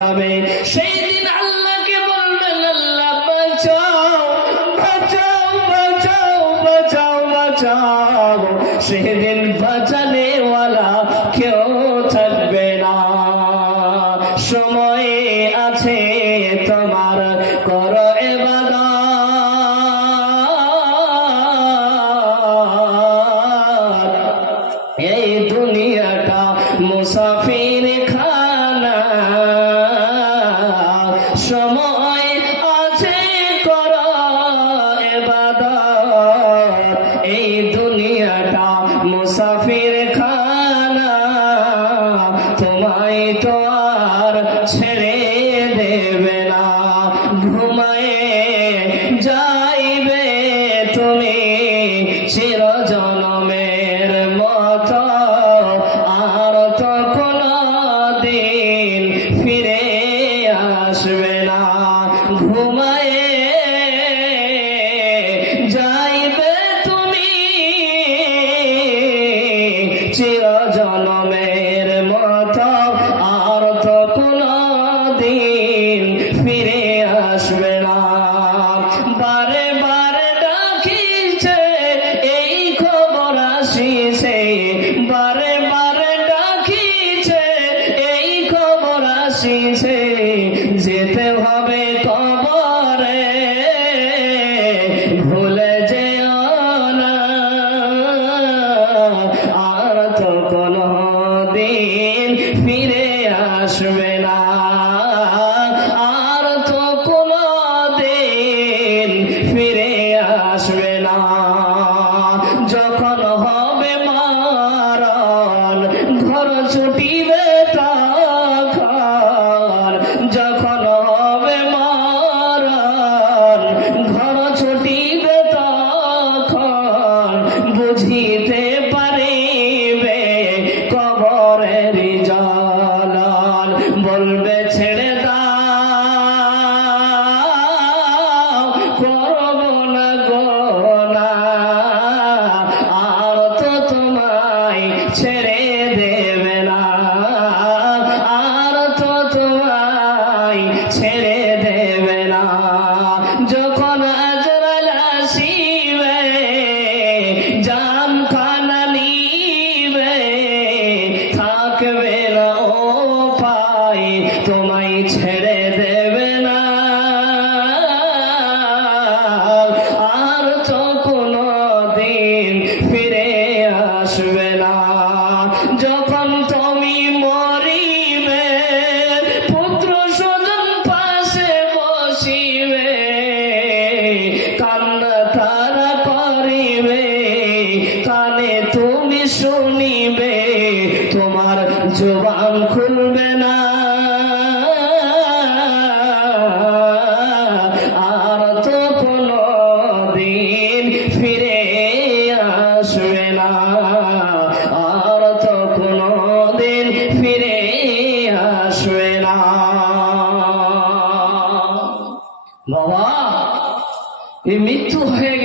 সেই দিন আল্লাহকে বলবেন, আল্লাহ বাঁচাও বাঁচাও বাঁচাও বাঁচাও বাঁচাও। সেদিন বাঁচানেওয়ালা কেউ থাকবে না। সময় আছে তোমার, করো ইবাদত। এই দুনিয়াটা মুসাফির খানা, সময় আছে করো ইবাদত। এই দুনিয়াটা মুসাফির খানা, তোমায় তো আর ছেড়ে দেবে না। ঘুমায়ে যাইবে তুমি চিরজনমের মতো, আর তো কোনো দিন ফিরে আসবে না। ঘুমায়ে যাইবে তুমি চিরজনমের মতো, আর তো কোনো দিন ফিরে আসবে না। বারে বারে ডাকিছে এই খবর আসিছে, বারে বারে ডাকিছে এই খবর আসিছে। যেতে হবে কবরে, ভুলে যেও না, আর তো কোনো দিন ফিরে আসবে না। আর তো কোনো দিন ফিরে আসবে না। যখন হবে মারণ, ঘর ছুটিবে তখন। যখন হবে মারণ, ঘর ছুটিবে তখন। বুঝিতে পারিবে কবরের জ্বালান। বলবে ছেড়ে দাও, করব না গোনা, আর তো তোমায় ছেড়ে দেবে না। আর তো তোমায় ছেড়ে দেবে না। যখন আজরাইল আসিবে, জান খানা নিবে, থাকবে না উপায়, তোমায় ছেড়ে দেবে না। আর তো কোনো দিন ফিরে আসবে না। যখন তুমি মরিবে, পুত্র স্বজন পাশে বসিবে, কান্না তারা করিবে, কানে তুমি শুনিবে, তোমার জবান খুলবে না। আর তো কোনো দিন ফিরে আসবে না। আর তো কোনো দিন ফিরে আসবে না। বাবা, এই মৃত্যু হয়ে